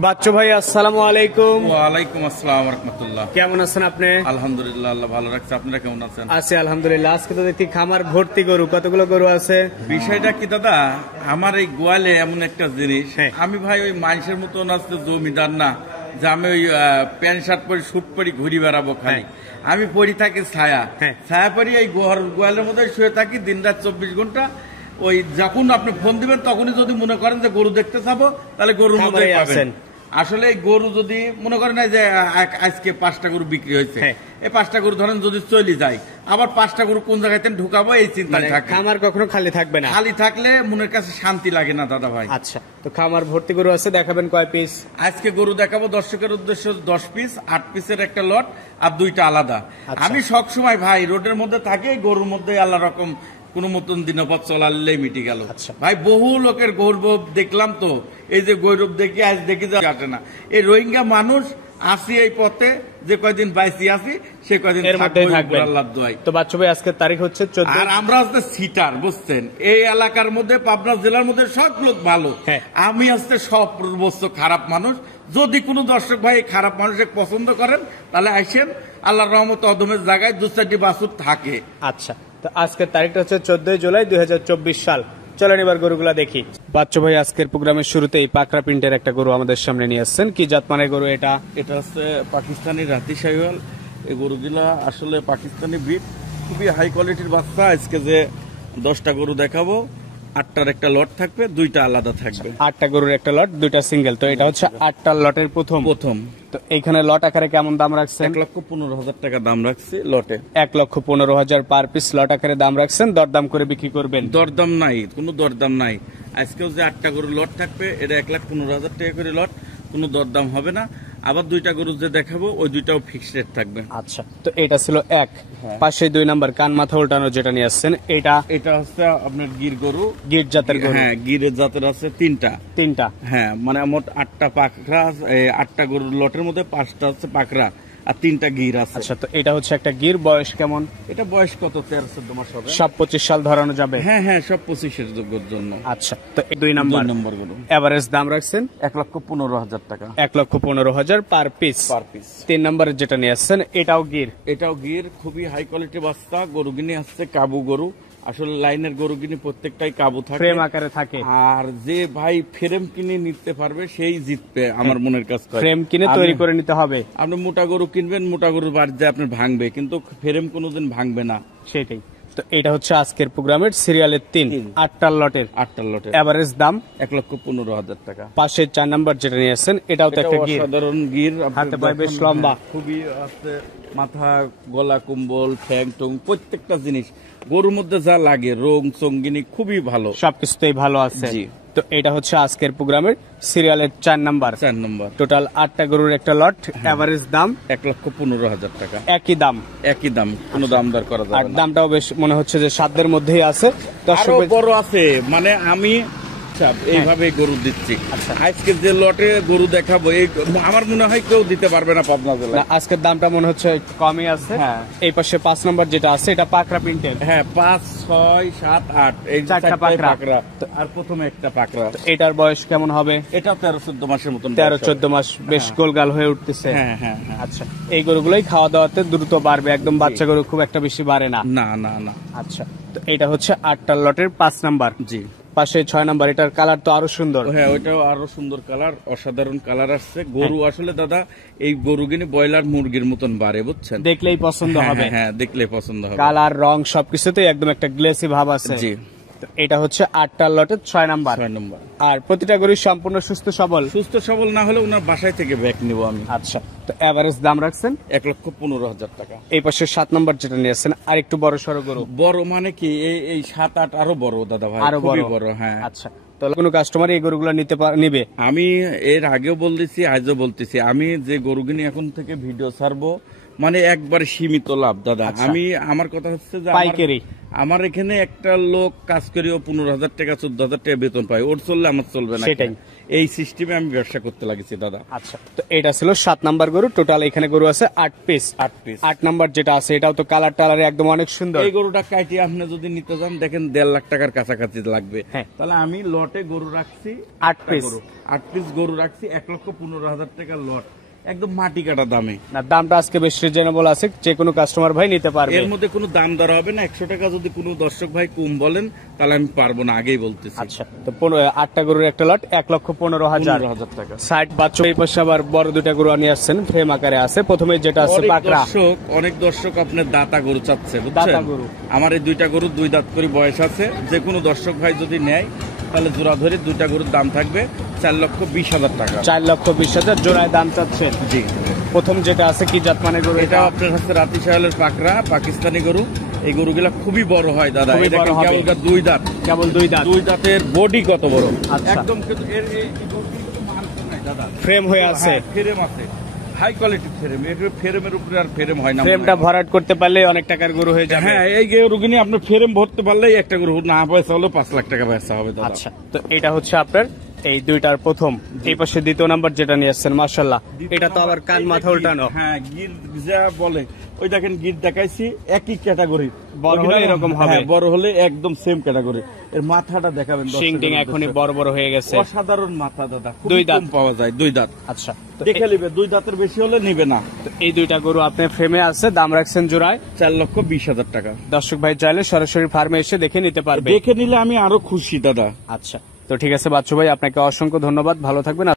বাচ্চু ভাই আসসালামু আলাইকুম। ওয়ালাইকুম আসসালাম রাহমাতুল্লাহ। কেমন আছেন আপনি? আলহামদুলিল্লাহ, আল্লাহ ভালো রাখছে। আপনারা কেমন আছেন? আছি আলহামদুলিল্লাহ। আজকে তো দেখি খামার ভর্তি গরু, কতগুলো গরু আছে? বিষয়টা কি দাদা, আমার এই গোয়ালে এমন একটা জিনিস, হ্যাঁ। আমি ভাই ওই মানুষের মতন আসতে জমিদার না যে আমি ওই প্যান্ট শার্ট পরি শুট পরি ঘুরি বেড়াবো খালি। আমি পরি থাকি ছায়া, হ্যাঁ। ছায়া পরি এই গোয়ালের মধ্যে শুয়ে থাকি দিন রাত 24 ঘন্টা। ওই যখন আপনি ফোন দিবেন তখনই যদি মনে করেন যে গরু দেখতে যাবো, তাহলে গরুর মধ্যে খামারেই পাবেন। আছেন। আসলে এই গরু যদি মনে করেন না যে আজকে 5টা গরু বিক্রি হয়েছে, হ্যাঁ। এই 5টা গরু ধরেন যদি চলে যায়, আবার 5টা গরু কোন জায়গাতে ঢুকাবো এই চিন্তায় থাকে। খামার কখনো খালি থাকবে না। খালি থাকলে মনের কাছে শান্তি লাগে না দাদা ভাই। আচ্ছা, তো খামার ভর্তি গরু আছে, দেখাবেন কয় পিস? আজকে গরু দেখাবো দর্শকের উদ্দেশ্য 10 পিস, 8 পিসের একটা লট আর 2টা আলাদা। আচ্ছা। আমি সব সময় ভাই রোডের মধ্যে থাকি, গরুর মধ্যে আল্লাহ রকম কোন মতন দিনপথ চলালেই মিটে গেল। আচ্ছা। ভাই বহু লোকের গৌরব দেখলাম, তো এই যে গৌরব দেখি আজ দেখি যে আসে না। এই রোহিঙ্গা মানুষ আসি এই পথে, যে কয়দিন বাইসি আসি সে কয়দিন এর মধ্যেই থাকবেন। আল্লাহ দোয়াই। তো বাচ্চু ভাই আজকের তারিখ হচ্ছে 14। আর আমরা হচ্ছে সিটার, বুঝছেন, এই এলাকার মধ্যে পাবনা জেলার মধ্যে সব লোক ভালো, হ্যাঁ। আমি হচ্ছে সর্বোচ্চ খারাপ মানুষ। যদি কোনো দর্শক ভাই খারাপ মানুষকে পছন্দ করেন তাহলে আইসেন, আল্লাহর রহমত অদমের জায়গায় 2-4টি বাছুর থাকে। আচ্ছা, তো আজকের তারিখটা হচ্ছে 14 জুলাই 2024 সাল। চলেন এবার গরুগুলা দেখি। বাচ্চু ভাই আজকের প্রোগ্রামের শুরুতেই পাকড়া প্রিন্টের একটা গরু আমাদের সামনে নিয়ে আসছেন। কি জাতমানের গরু এটা? এটা হচ্ছে পাকিস্তানি রাতি শাহিওয়াল। এই গরুগুলা আসলে পাকিস্তানি ব্রিড, খুবই হাই কোয়ালিটির বাচ্চা। আজকে যে 10টা গরু দেখাবো, 8টার একটা লট থাকবে, 2টা আলাদা থাকবে। 8টা গরুর একটা লট, 2টা সিঙ্গেল। তো এটা হচ্ছে 8টার লটের প্রথম। তো এইখানে লট আকারে কেমন দাম রাখছেন? 1,15,000 টাকা দাম রাখছি লটে। 1,15,000 পার পিস লট আকারে দাম রাখছেন। দরদাম করে বিক্রি করবেন? দরদাম নাই, কোনো দরদাম নাই। আজকেও যে 8টা গরুর লট থাকবে, এটা 1,15,000 টাকা করে লট, কোনো দরদাম হবে না। আবার 2টা গরু যে দেখাবো ওই 2টাও ফিক্সড রেট থাকবে। আচ্ছা, তো এটা ছিল এক। পাশে 2 নাম্বার কান মাথা উল্টানো যেটা নিয়ে আসছেন, এটা হচ্ছে আপনার গির গরু, গির জাতের গরু। হ্যাঁ, গিরের জাতের আছে 3টা। হ্যাঁ, মানে মোট 8টা পাকড়া, 8টা গরুর লটের মধ্যে 5টা হচ্ছে পাকড়া আর 3টা গির আছে। আচ্ছা, তো এটা হচ্ছে একটা গির। বয়স কেমন? এটা বয়স কত? 13-14 মাস হবে। সব 25 সাল ধরানো যাবে? হ্যাঁ, সব 25-এর যোগ্যর জন্য। আচ্ছা, তো 2 নাম্বার গরু এভারেজ দাম রাখছেন 1,15,000 টাকা। 1,15,000 পার পিস। 3 নাম্বারের যেটা নিয়ে আসছেন এটাও গির? এটাও গির, খুবই হাই কোয়ালিটি বাচ্চা। গরুগিনি আসছে কাবু গরু। আসলে লাইনের গরুগিনি প্রত্যেকটাই কাবু থাকে, ফ্রেম আকারে থাকে। আর যে ভাই ফ্রেম কিনে নিতে পারবে সেই জিতবে, আমার মনের কাছে। ফ্রেম কিনে তৈরি করে নিতে হবে। আপনি মোটা গরু কিনবেন, মোটা গরুর বাড়িতে আপনার ভাঙবে, কিন্তু ফ্রেম কোনোদিন ভাঙবে না। সেটাই। তো এটা হচ্ছে আজকের প্রোগ্রামের সিরিয়ালের 3 8টার লটের এভারেজ দাম 1,15,000 টাকা। পাশে 4 নাম্বার যেটা নিয়ে আসছেন এটাও তো একটা গির। সাধারণ গির, হাতে পায়ে বেশ লম্বা, খুবই আছে। মাথা, গলা, কুম্বল, ঠ্যাং টং প্রত্যেকটা জিনিস গরুর মধ্যে যা লাগে, রং চঙ্গিনি খুবই ভালো, সবকিছুতেই ভালো আছে। জি। তো এটা হচ্ছে আজকের প্রোগ্রামের সিরিয়ালের 4 নাম্বার। টোটাল 8টা গরুর একটা লট। এভারেজ দাম 1,15,000 টাকা। একই দাম, কোনো দাম দর করা যাবে আর না। দামটাও বেশ মনে হচ্ছে যে সাধ্যের মধ্যেই আছে। আরো বড় আছে, মানে আমি এইভাবে গরু দিচ্ছি। আজকে যে লটে গরু দেখাবো, এই আমার মনে হয় কেউ দিতে পারবে না পাবনা জেলায়। আজকের দামটা মনে হচ্ছে একটু কমই আছে। এই পাশে 5 নম্বর যেটা আছে এটা পাকড়া প্রিন্টের। হ্যাঁ, 5, 6, 7, 8 এই 4টা পাকড়া, আর প্রথমে একটা পাকড়া। এটার বয়স কেমন হবে? এটা 13-14 মাসের মতন। 13-14 মাস, বেশ গোলগাল হয়ে উঠতেছে। হ্যাঁ। আচ্ছা, এই গরুগুলোই খাওয়া দাওয়াতে দ্রুত বাড়বে, একদম বাচ্চা গরু খুব একটা বেশি বাড়ে না। না। আচ্ছা, তো এটা হচ্ছে 8টার লটের 5 নাম্বার। জি। পাশে 6 নাম্বার, এটার কালার তো আরো সুন্দর। হ্যাঁ, ওইটাও আরো সুন্দর কালার, অসাধারণ কালার আসছে। গরু আসলে দাদা এই গরুগিনি ব্রয়লার মুরগির মতন বাড়ে, বুঝছেন, দেখলেই পছন্দ হবে। হ্যাঁ, দেখলেই পছন্দ হবে। কালার, রং সবকিছুতেই একদম একটা গ্লেসি ভাব আছে। জি। এটা হচ্ছে 8টার লটের 6 নাম্বার। আর প্রতিটা গরু সম্পূর্ণ সুস্থ সবল না হলে ওনার বাসায় থেকে ব্যাক নিব আমি। আচ্ছা, তো এভারেজ দাম রাখছেন 1,15,000 টাকা। এই পাশে 7 নাম্বার যেটা নিয়ে আসছেন আর একটু বড় সড়ো গরু। বড় মানে কি এই 7-8 আরো বড় দাদা ভাই, আরো বড়। হ্যাঁ। আচ্ছা, তাহলে কোনো কাস্টমার এই গরুগুলো নিবে? আমি এর আগেও বলতেছি, আজও বলতেছি, আমি যে গরুগুনি এখন থেকে ভিডিও ছাড়বো মানে একবারে সীমিত লাভ দাদা। আচ্ছা। আমার কথা হচ্ছে যে পাইকারি। আমার এখানে একটা লোক কাজ করেও 15,000 টাকা 14,000 টাকা বেতন পায়, ওর চললে আমার চলবে না। সেটাই। এই সিস্টেমে আমি ব্যবসা করতে লাগেছি দাদা। আচ্ছা, তো এটা ছিল 7 নাম্বার গরু। টোটাল এখানে গরু আছে 8 পিস। 8 পিস। 8 নাম্বার যেটা আছে এটাও তো কালার টালারে একদম অনেক সুন্দর। এই গরুটা কাটিয়ে আপনি যদি নিতে যান দেখেন 1.5 লাখ টাকার কাছাকাছি লাগবে। হ্যাঁ। তাহলে আমি লটে গরু রাখছি 8 পিস। 8 পিস গরু রাখছি 1,15,000 টাকার লট, একদম মাটি কাটা দামে। না, দামটা আজকে বেশ রিজনেবল আছে, যে কোনো কাস্টমার ভাই নিতে পারবে। এর মধ্যে কোনো দাম দর হবে না। 100 টাকা যদি কোনো দর্শক ভাই কম বলেন তাহলে আমি পারবো না, আগেই বলতেছি। আচ্ছা, তো 8টা গরুর একটা লট 1,15,000 টাকা। সাইড বাচ্চা। এই পাশে আবার বড় দুইটা গরু নিয়ে আসছেন, ফ্রেম আকারে আছে। প্রথমে যেটা আছে পাকড়া। অনেক দর্শক আপনার দাতা গরু চাচ্ছে, দাতা বুঝছেন? গরু। আমার এই দুইটা গরু 2 দাঁত করে বয়স আছে। যে কোনো দর্শক ভাই যদি নেয় তাহলে জোড়া ধরে দুইটা গরুর দাম থাকবে 4,20,000 টাকা। 4,20,000 জোড়ায় দাম চাচ্ছেন। জি। প্রথম যেটা আছে কি জাত মানে গরু? এটা আপনার কাছে রাতি সাহেলের পাকড়া, পাকিস্তানি গরু। এই গরুগুলা খুবই বড় হয় দাদা। খুবই এই দেখেন বড় হবে। কেবল 2 দাঁত। কেবল 2 দাঁত। 2 দাঁতের বডি কত বড়। আচ্ছা। একদম কিন্তু এই গরুটি কিন্তু মাংস নাই দাদা। ফ্রেম হয়ে আছে। হ্যাঁ, ফ্রেম আছে, হাই কোয়ালিটির ফ্রেম। এর ফ্রেমের উপরে আর ফ্রেম হয় না। ফ্রেমটা ভরাট করতে পারলে অনেক টাকার গরু হয়ে যাবে। হ্যাঁ, এই গরু নিয়ে আপনি ফ্রেম ভরতে পারলেই একটা গরু না পয়সা হলো 5 লাখ টাকা পয়সা হবে দাদা। আচ্ছা, তো এটা হচ্ছে আপনার এই দুইটার প্রথম। এই পাশে দ্বিতীয় নাম্বার যেটা নিয়ে আসছেন, মাশাআল্লাহ, এটা তো আবার কান মাথা উল্টানো। হ্যাঁ, গির যা বলে ওই দেখেন গির দেখাইছি একই ক্যাটাগরি। বড় হলে এরকম হবে। বড় হলে একদম সেম ক্যাটাগরি। এর মাথাটা দেখাবেন। শিং টিং এখনই বড় বড় হয়ে গেছে। অসাধারণ মাথা দাদা। 2 দাঁত কম পাওয়া যায় 2 দাঁত। আচ্ছা, তো দেখে নিবে, 2 দাঁতের বেশি হলে নিবে না। এই দুইটা গরু আপনার ফ্রেমে আছে, দাম রাখছেন জোড়ায় 4,20,000 টাকা। দর্শক ভাই চাইলে সরাসরি ফার্মে এসে দেখে নিতে পারবে। দেখে নিলে আমি আরো খুশি দাদা। আচ্ছা, তো ঠিক আছে বাচ্চু ভাই, আপনাকে অসংখ্য ধন্যবাদ, ভালো থাকবেন।